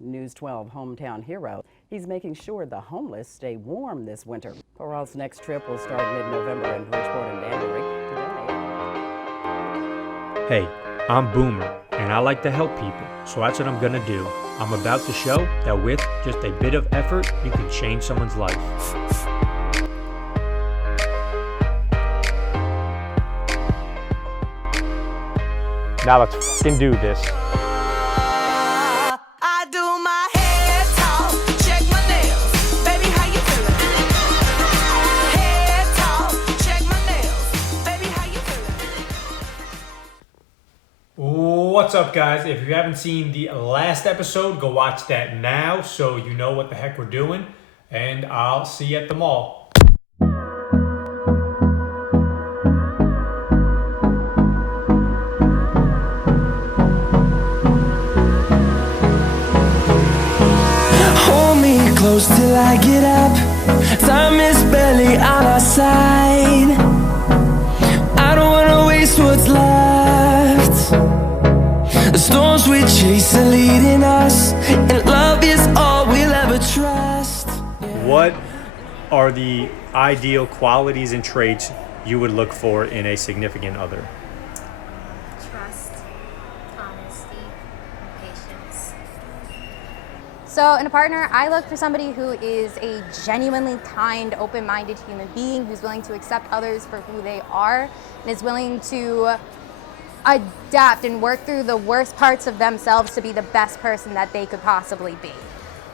News 12 hometown hero. He's making sure the homeless stay warm this winter. Parral's next trip will start mid-November in Bridgeport and Danbury. Hey, I'm Boomer, and I like to help people, so that's what I'm gonna do. I'm about to show that with just a bit of effort, you can change someone's life. Now let's f***ing do this. I do my head talk, check my nails. Baby, how you feeling? Head talk, check my nails. Baby, how you feeling? What's up, guys? If you haven't seen the last episode, go watch that now so you know what the heck we're doing. And I'll see you at the mall. Close till I get up. Time is barely on our side. I don't wanna waste what's left. The storms we chase are leading us, and love is all we'll ever trust. What are the ideal qualities and traits you would look for in a significant other? Trust, honesty, and patience. So in a partner, I look for somebody who is a genuinely kind, open-minded human being who's willing to accept others for who they are and is willing to adapt and work through the worst parts of themselves to be the best person that they could possibly be.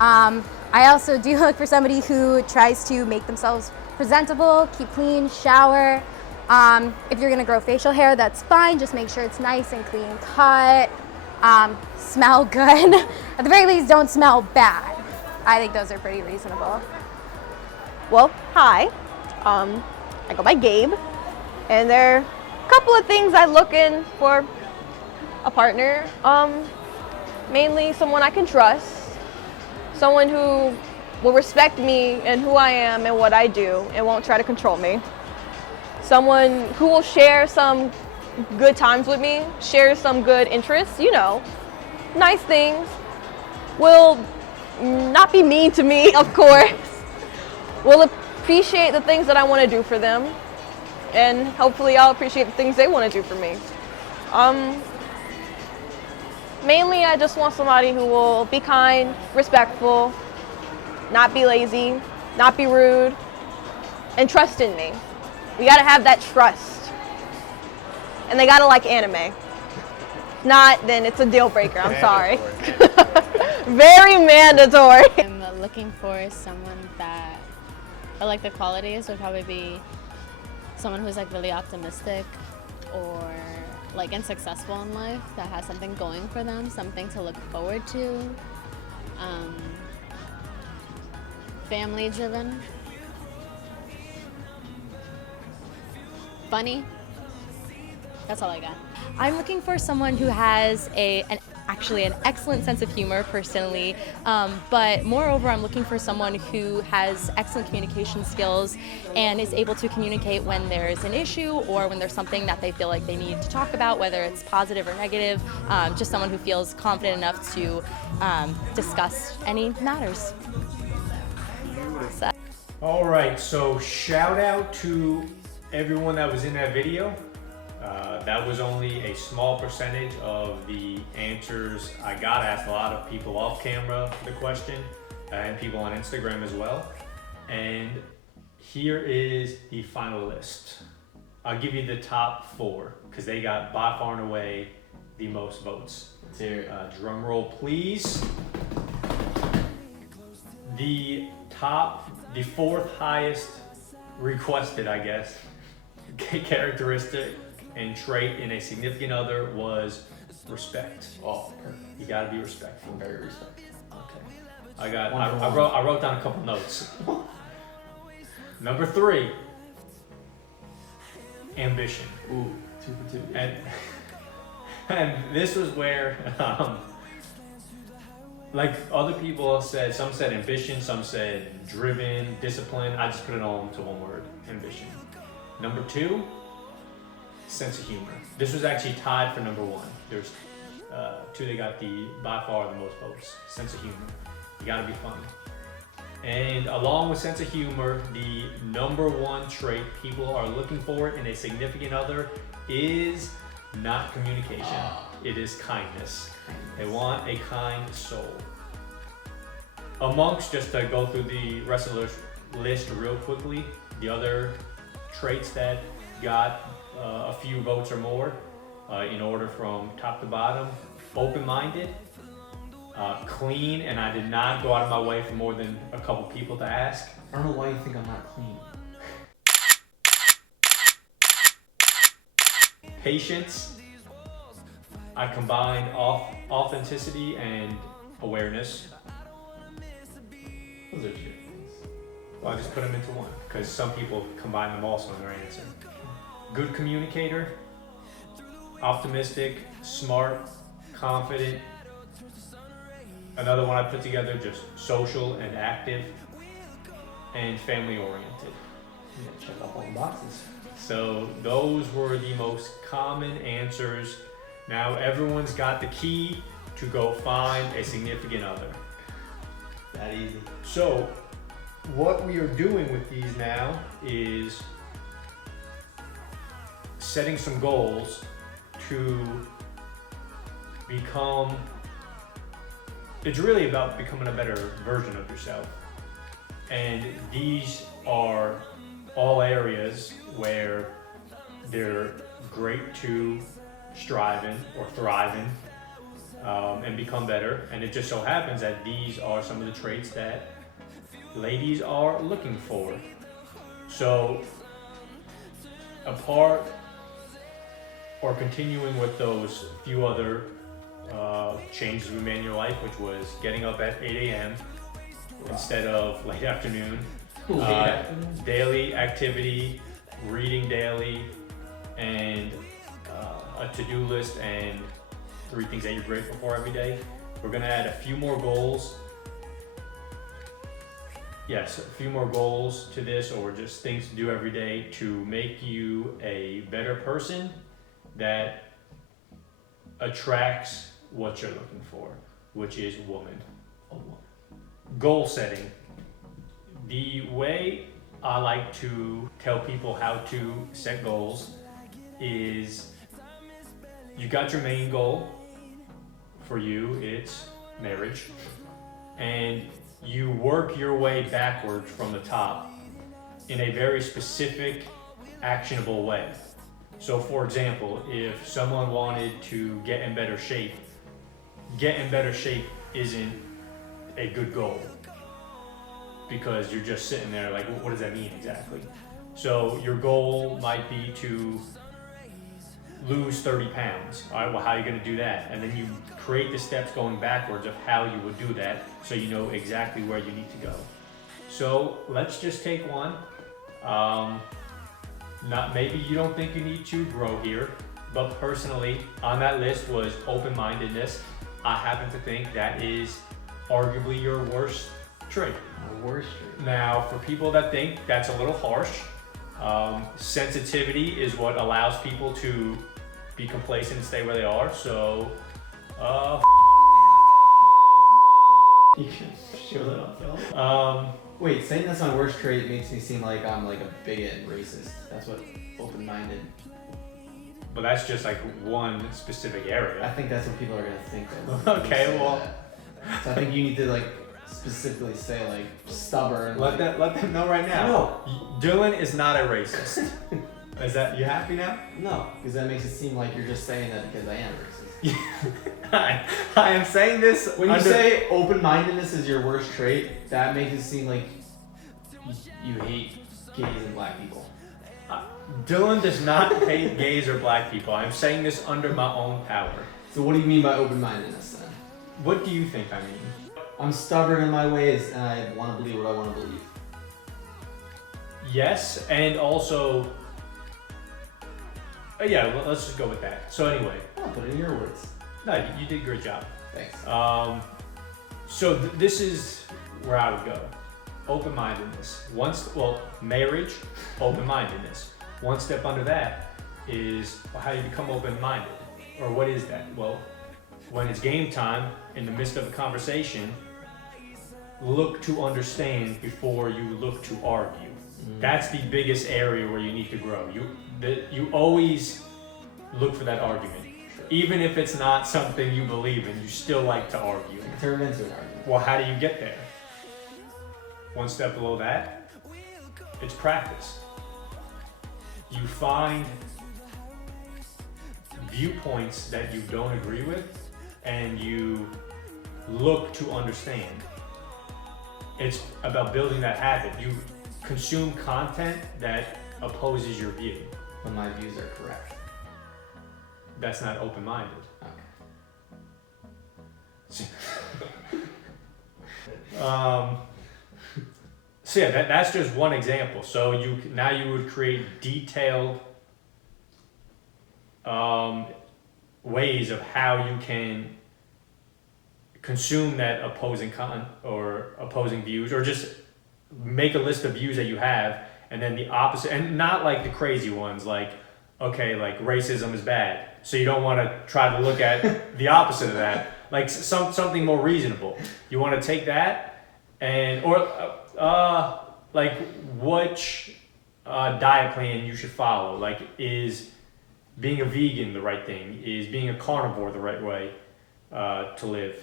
I also do look for somebody who tries to make themselves presentable, keep clean, shower. If you're gonna grow facial hair, that's fine. Just make sure it's nice and clean cut. Smell good. At the very least, don't smell bad. I think those are pretty reasonable. Well, hi. I go by Gabe, and there are a couple of things I look in for a partner. Mainly someone I can trust, someone who will respect me and who I am and what I do and won't try to control me. Someone who will share some good times with me, share some good interests, nice things, will not be mean to me, of course, will appreciate the things that I want to do for them, and hopefully I'll appreciate the things they want to do for me. Mainly I just want somebody who will be kind, respectful, not be lazy, not be rude, and trust in me. We gotta have that trust. And they gotta like anime. If not, then it's a deal breaker, I'm sorry. Very mandatory. I'm looking for someone that, or like the qualities would probably be someone who's like really optimistic or like and successful in life, that has something going for them, something to look forward to. Family driven. Funny. That's all I got. I'm looking for someone who has actually an excellent sense of humor personally, but moreover I'm looking for someone who has excellent communication skills and is able to communicate when there's an issue or when there's something that they feel like they need to talk about, whether it's positive or negative, just someone who feels confident enough to discuss any matters. So. All right, so shout out to everyone that was in that video. That was only a small percentage of the answers I got. I asked a lot of people off camera the question and people on Instagram as well. And here is the final list. I'll give you the top 4 because they got by far and away the most votes. Drum roll, please. The 4th highest requested, I guess, characteristic and trait in a significant other was respect. Oh, you gotta be respectful. very respectful. Okay. I wrote down a couple notes. Number 3, ambition. Ooh, 2 for 2. And this was where, like other people said, some said ambition, some said driven, discipline. I just put it all into one word, ambition. Number 2, sense of humor. This was actually tied for number 1. There's two that got by far the most votes. Sense of humor. You gotta be funny. And along with sense of humor, the #1 trait people are looking for in a significant other is not communication. It is kindness. They want a kind soul. Amongst, just to go through the rest of the list real quickly, the other traits that got a few votes or more in order from top to bottom: open-minded, clean, and I did not go out of my way for more than a couple people to ask. I don't know why you think I'm not clean. Patience. I combined authenticity and awareness. Those are two things. Well, I just put them into one because some people combine them also in their answer. Good communicator, optimistic, smart, confident. Another one I put together, just social and active, and family oriented. Yeah, check off all the boxes. So those were the most common answers. Now everyone's got the key to go find a significant other. That easy. So what we are doing with these now is setting some goals to become, it's really about becoming a better version of yourself. And these are all areas where they're great to strive in or thrive in and become better. And it just so happens that these are some of the traits that ladies are looking for. So apart or continuing with those few other changes we made in your life, which was getting up at 8 a.m. instead of late afternoon, daily activity, reading daily, and a to-do list and 3 things that you're grateful for every day. We're gonna add a few more goals. Yes, a few more goals to this, or just things to do every day to make you a better person that attracts what you're looking for, which is woman. Goal setting. The way I like to tell people how to set goals is you got your main goal. For you, it's marriage. And you work your way backwards from the top in a very specific, actionable way. So for example, if someone wanted to get in better shape isn't a good goal because you're just sitting there like, what does that mean exactly? So your goal might be to lose 30 pounds. All right, well, how are you gonna do that? And then you create the steps going backwards of how you would do that so you know exactly where you need to go. So let's just take one. Maybe you don't think you need to grow here, but personally on that list was open-mindedness. I happen to think that is arguably your worst trait. My worst trait. Now, for people that think that's a little harsh, sensitivity is what allows people to be complacent and stay where they are. So, You can show that on film. Wait, saying that's my worst trait makes me seem like I'm like a bigot and racist. That's what open-minded. but that's just like one specific I area. think that's what people are gonna think of. Okay, when you say well. that. So I think you need to like specifically say like stubborn. Let them know right now. No. Dillon is not a racist. Is that, you happy now? No, because that makes it seem like you're just saying that because I am racist. I am saying this When you say open-mindedness is your worst trait, that makes it seem like you hate gays and black people. Dillon does not hate gays or black people. I'm saying this under my own power. So what do you mean by open-mindedness then? What do you think I mean? I'm stubborn in my ways and I want to believe what I want to believe. Yes, and also, yeah, well, let's just go with that. So anyway, I'll put it in your words. no, you did a great job. Thanks. So this is where I would go. Open-mindedness. Marriage, open-mindedness. One step under that is, well, how do you become open-minded? Or what is that? Well, when it's game time, in the midst of a conversation, look to understand before you look to argue. That's the biggest area where you need to grow. You always look for that argument. Even if it's not something you believe in, you still like to argue. Turn it into an argument. Well, how do you get there? One step below that, it's practice. You find viewpoints that you don't agree with, and you look to understand. It's about building that habit. You consume content that opposes your view. But my views are correct. That's not open-minded. Okay. So yeah, that's just one example. So you would create detailed ways of how you can consume that opposing opposing views, or just make a list of views that you have, and then the opposite, and not like the crazy ones like, okay, like racism is bad, so you don't want to try to look at the opposite of that, like something more reasonable. You want to take that and like which diet plan you should follow. Like, is being a vegan the right thing? Is being a carnivore the right way to live?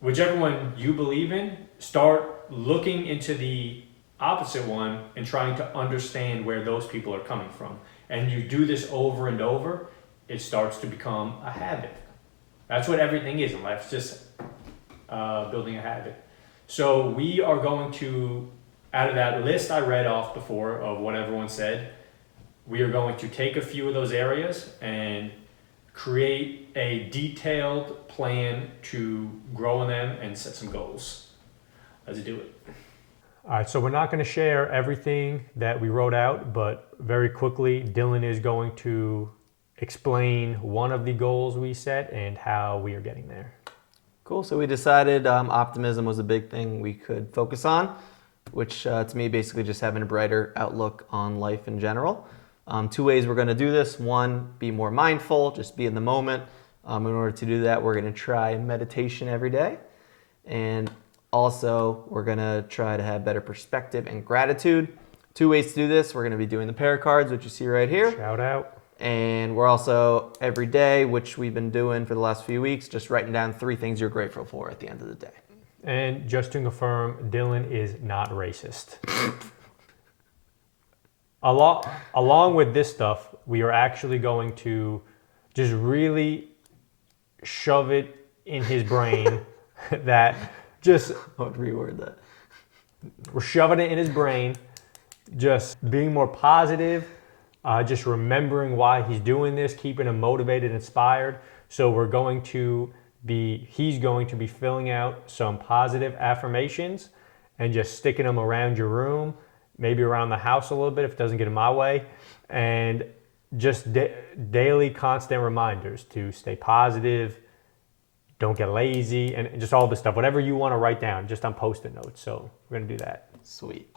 Whichever one you believe in, start looking into the opposite one and trying to understand where those people are coming from. And you do this over and over, it starts to become a habit. That's what everything is in life. It's just building a habit. So we are going to, out of that list I read off before of what everyone said, we are going to take a few of those areas and create a detailed plan to grow in them and set some goals. Let's do it. All right, so we're not going to share everything that we wrote out, but very quickly, Dillon is going to explain one of the goals we set and how we are getting there. Cool. So we decided optimism was a big thing we could focus on, which to me basically just having a brighter outlook on life in general. Two ways we're going to do this. One, be more mindful, just be in the moment. In order to do that, we're going to try meditation every day. And also, we're going to try to have better perspective and gratitude. Two ways to do this. We're going to be doing the pair cards, which you see right here. Shout out. And we're also, every day, which we've been doing for the last few weeks, just writing down 3 things you're grateful for at the end of the day. And just to confirm, Dillon is not racist. Along with this stuff, we are actually going to just really shove it in his brain that just... I would reword that. We're shoving it in his brain, just being more positive, just remembering why he's doing this, keeping him motivated, inspired. So he's going to be filling out some positive affirmations and just sticking them around your room, maybe around the house a little bit if it doesn't get in my way, and just daily constant reminders to stay positive, don't get lazy, and just all this stuff, whatever you want to write down, just on Post-it notes. So we're going to do that. Sweet.